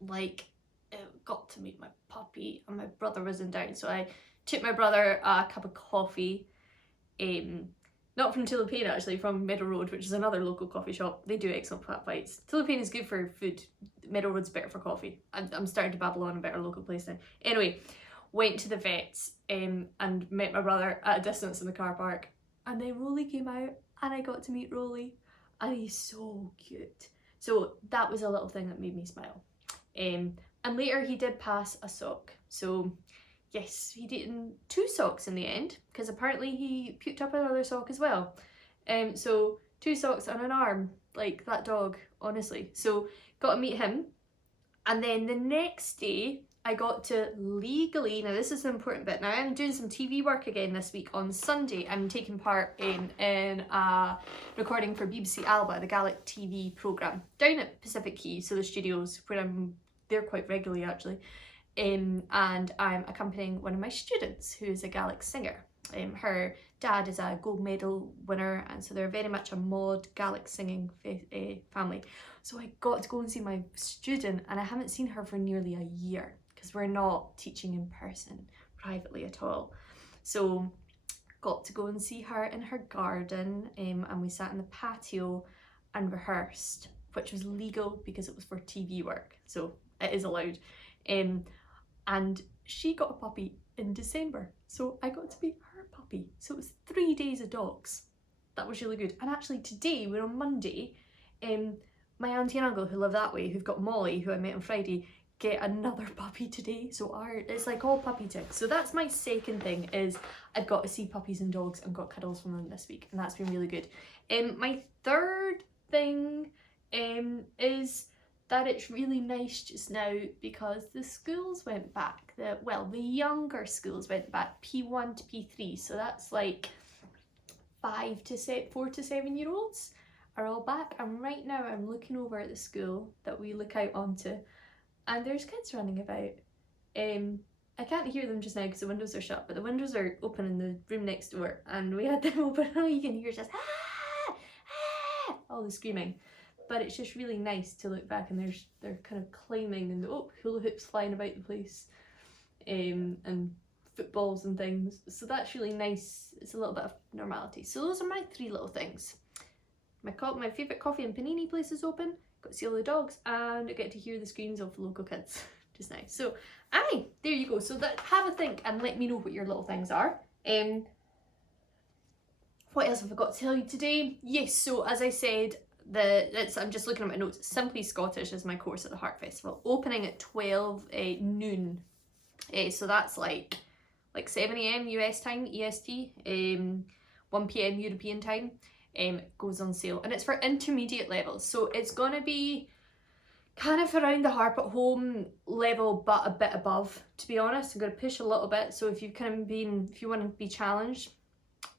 like I got to meet my puppy and my brother was in town. So I took my brother a cup of coffee, not from Tulipane actually, from Meadow Road, which is another local coffee shop. They do excellent flat whites. Tulipane is good for food. Meadow Road's better for coffee. I'm starting to babble on a better local place now. Anyway, went to the vets and met my brother at a distance in the car park. And then Rolly came out and I got to meet Rolly, and he's so cute. So that was a little thing that made me smile. And later he did pass a sock. So yes, he'd eaten 2 socks in the end, because apparently he puked up another sock as well. So 2 socks and an arm, like that dog, honestly. So got to meet him. And then the next day I got to legally, now this is the important bit, now I'm doing some TV work again this week. On Sunday I'm taking part in a recording for BBC Alba, the Gaelic TV programme, down at Pacific Quay, so the studios where I'm there quite regularly actually. and I'm accompanying one of my students who is a Gaelic singer. Her dad is a gold medal winner, and so they're very much a mod Gaelic singing family. So I got to go and see my student, and I haven't seen her for nearly a year because we're not teaching in person privately at all. So got to go and see her in her garden, and we sat in the patio and rehearsed, which was legal because it was for TV work, so it is allowed. And she got a puppy in December, so I got to be her puppy. So it was 3 days of dogs. That was really good. And actually today, we're on Monday, my auntie and uncle who live that way, who've got Molly, who I met on Friday, get another puppy today. So it's like all puppy ticks. So that's my second thing, is I've got to see puppies and dogs and got cuddles from them this week, and that's been really good. My third thing is that it's really nice just now because the schools went back. The younger schools went back, P1 to P3, so that's like 4 to 7 year olds are all back. And right now I'm looking over at the school that we look out onto, and there's kids running about. I can't hear them just now because the windows are shut, but the windows are open in the room next door, and we had them open. All you can hear just all the screaming. But it's just really nice to look back, and they're kind of climbing, and hula hoops flying about the place, and footballs and things. So that's really nice. It's a little bit of normality. So those are my 3 little things. My favourite coffee and panini place is open. Got to see all the dogs, and I get to hear the screams of the local kids. Just nice. So there you go. So have a think and let me know what your little things are. What else have I got to tell you today? Yes, so as I said, I'm just looking at my notes. Simply Scottish is my course at the Harp Festival, opening at 12 noon. So that's like 7 AM US time, EST, 1 PM European time. Goes on sale, and it's for intermediate levels. So it's gonna be kind of around the harp at home level, but a bit above, to be honest. I'm gonna push a little bit. So if you want to be challenged,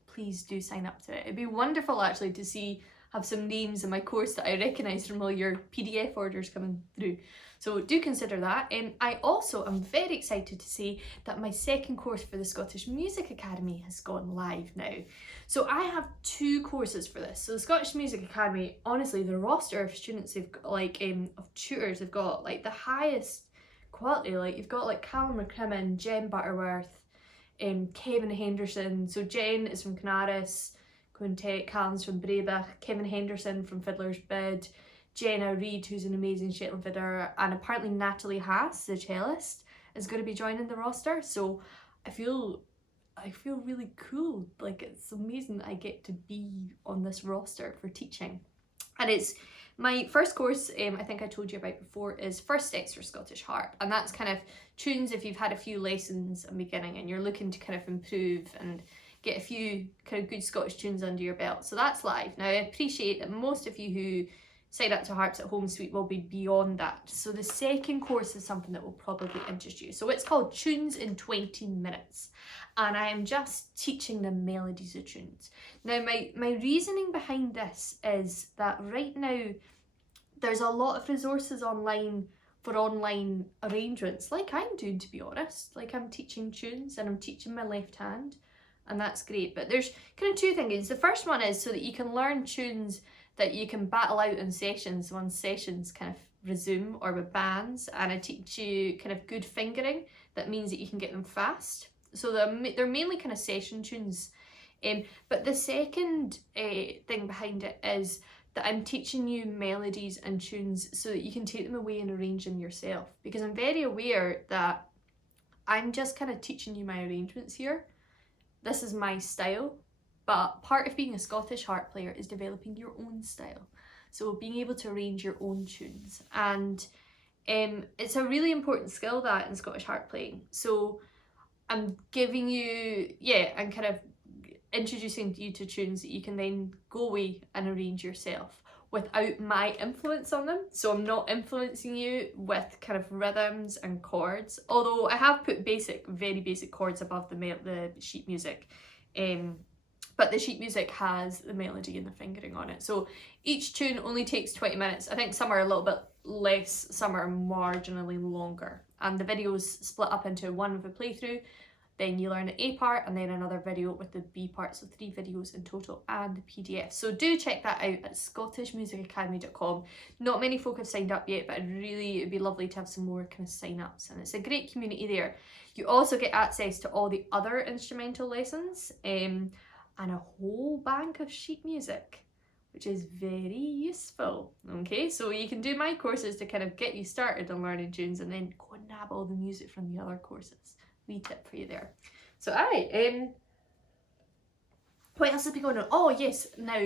please do sign up to it. It'd be wonderful actually to have some names in my course that I recognise from all your PDF orders coming through. So do consider that. I also am very excited to say that my second course for the Scottish Music Academy has gone live now. So I have 2 courses for this. So the Scottish Music Academy, honestly, the roster of students they've got, of tutors, they've got the highest quality. You've got Callum McCrimmon, Jen Butterworth, Kevin Henderson. So Jen is from Canaris Quintet, Callum's from Brabach, Kevin Henderson from Fiddler's Bid, Jenna Reid, who's an amazing Shetland fiddler, and apparently Natalie Haas, the cellist, is going to be joining the roster. So I feel really cool. It's amazing that I get to be on this roster for teaching. And it's my first course, I think I told you about before, is First Extra Scottish Harp, and that's kind of tunes if you've had a few lessons at the beginning and you're looking to kind of improve and get a few kind of good Scottish tunes under your belt. So that's live. Now I appreciate that most of you who sign up to Harps at Home Suite will be beyond that. So the second course is something that will probably interest you. So it's called Tunes in 20 Minutes. And I am just teaching the melodies of tunes. Now my reasoning behind this is that right now there's a lot of resources online for online arrangements, like I'm doing, to be honest. I'm teaching tunes and I'm teaching my left hand, and that's great. But there's kind of 2 things. The first one is so that you can learn tunes that you can battle out in sessions once sessions kind of resume, or with bands, and I teach you kind of good fingering. That means that you can get them fast. So they're mainly kind of session tunes. But the second thing behind it is that I'm teaching you melodies and tunes so that you can take them away and arrange them yourself. Because I'm very aware that I'm just kind of teaching you my arrangements here. This is my style. But part of being a Scottish harp player is developing your own style. So being able to arrange your own tunes. And it's a really important skill, that, in Scottish harp playing. So I'm giving you, I'm kind of introducing you to tunes that you can then go away and arrange yourself without my influence on them. So I'm not influencing you with kind of rhythms and chords. Although I have put very basic chords above the sheet music. But the sheet music has the melody and the fingering on it. So each tune only takes 20 minutes. I think some are a little bit less, some are marginally longer. and the videos split up into one with a playthrough, then you learn the A part, and then another video with the B part, so 3 videos in total, and the PDF. So do check that out at scottishmusicacademy.com. Not many folk have signed up yet, but it'd be lovely to have some more kind of sign-ups, and it's a great community there. You also get access to all the other instrumental lessons, and a whole bank of sheet music, which is very useful. Okay, so you can do my courses to kind of get you started on learning tunes, and then go and nab all the music from the other courses. Wee tip for you there. So what else has been going on? Oh yes, now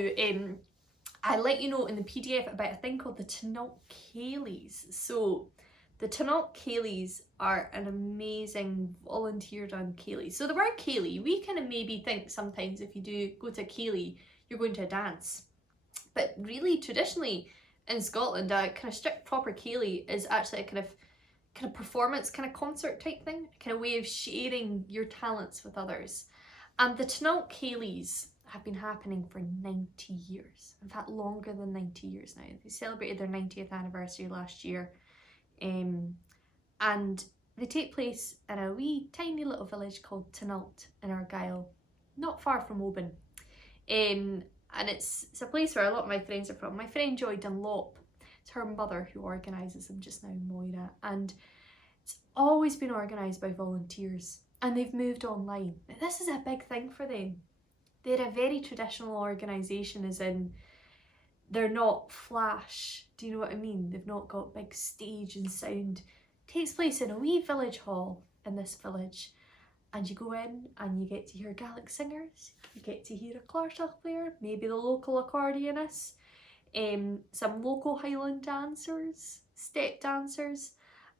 I let you know in the PDF about a thing called the Tinalt Céilís. So the Tinalt Céilís are an amazing volunteer done céilí. So the word céilí, we kind of maybe think sometimes if you do go to a céilí, you're going to a dance. But really, traditionally in Scotland, a kind of strict proper céilí is actually a kind of performance, kind of concert type thing, a kind of way of sharing your talents with others. And the Tinalt Céilís have been happening for 90 years. In fact, longer than 90 years now. They celebrated their 90th anniversary last year. And they take place in a wee tiny little village called Tinalt in Argyll, not far from Oban. And it's a place where a lot of my friends are from. My friend Joy Dunlop, it's her mother who organises them just now, Moira, and it's always been organised by volunteers, and they've moved online. Now, this is a big thing for them. They're a very traditional organisation, as in they're not flash, do you know what I mean? They've not got big stage and sound. It takes place in a wee village hall in this village, and you go in and you get to hear Gaelic singers, you get to hear a clárteach player, maybe the local accordionist, some local Highland dancers, step dancers,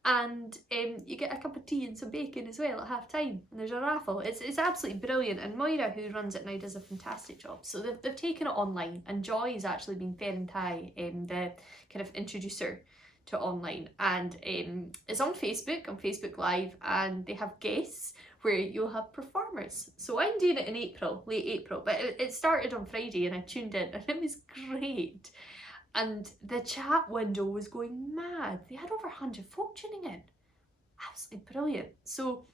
and you get a cup of tea and some bacon as well at half time, and there's a raffle. It's absolutely brilliant, and Moira, who runs it now, does a fantastic job. So they've taken it online, and Joy has actually been Ferentai, the kind of introducer to online, and it's on Facebook Live, and they have guests where you'll have performers. So I'm doing it in April, late April, but it started on Friday and I tuned in and it was great. And the chat window was going mad. They had over 100 folk tuning in. Absolutely brilliant. So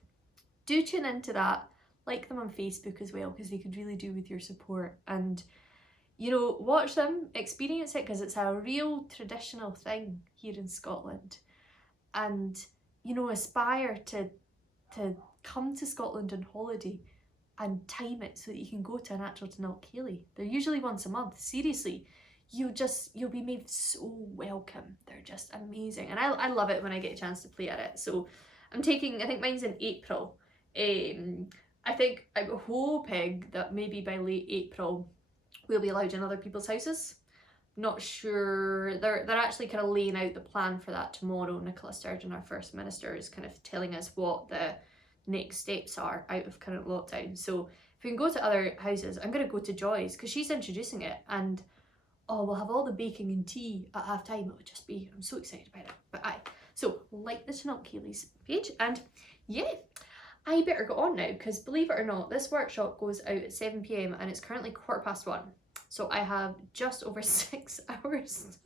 do tune into that. Like them on Facebook as well, because they could really do with your support. And, you know, watch them, experience it, because it's a real traditional thing here in Scotland. And, you know, aspire to come to Scotland on holiday and time it so that you can go to an actual Tinalt Céilí. They're usually once a month. Seriously, you'll be made so welcome. They're just amazing, and I love it when I get a chance to play at it. So I think mine's in April. I'm hoping that maybe by late April we'll be allowed in other people's houses. Not sure. They're actually kind of laying out the plan for that tomorrow. Nicola Sturgeon, our First Minister, is kind of telling us what the next steps are out of current lockdown. So if we can go to other houses, I'm going to go to Joy's because she's introducing it, and we'll have all the baking and tea at half time. It would just be, I'm so excited about it. But so like the Tinalt Céilís page, and yeah, I better go on now, because believe it or not, this workshop goes out at 7 p.m. and it's currently 1:15. So I have just over 6 hours,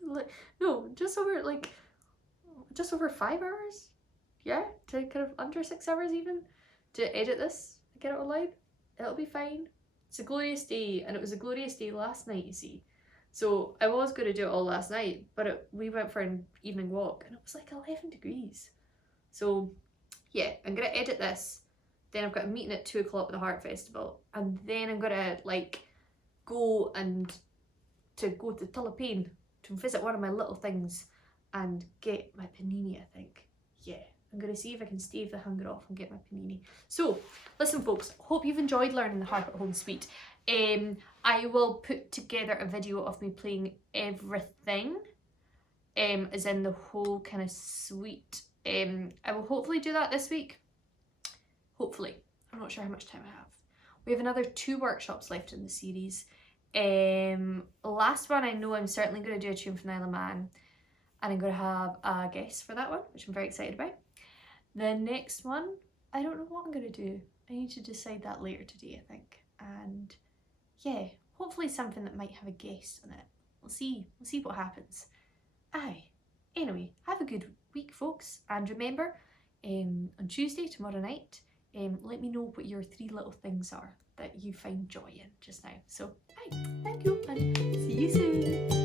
just over 5 hours, yeah, to kind of under 6 hours even, to edit this and get it online. It'll be fine. It's a glorious day, and it was a glorious day last night, you see. So I was going to do it all last night, but we went for an evening walk and it was like 11 degrees. So yeah, I'm going to edit this, then I've got a meeting at 2 o'clock at the Harp Festival, and then I'm going to go to Tullapain to visit one of my little things and get my panini, I think. Yeah, I'm going to see if I can stave the hunger off and get my panini. So, listen folks, hope you've enjoyed learning the Harp at Home suite. I will put together a video of me playing everything, as in the whole kind of suite. I will hopefully do that this week. Hopefully. I'm not sure how much time I have. We have another 2 workshops left in the series. Last one, I know I'm certainly going to do a tune from the Isle of Man, and I'm going to have a guest for that one, which I'm very excited about. The next one, I don't know what I'm going to do. I need to decide that later today, I think. And yeah, hopefully something that might have a guest on it. We'll see what happens. Anyway, have a good week folks, and remember, on Tuesday, tomorrow night. Let me know what your 3 little things are that you find joy in just now. So, hi, thank you, and see you soon.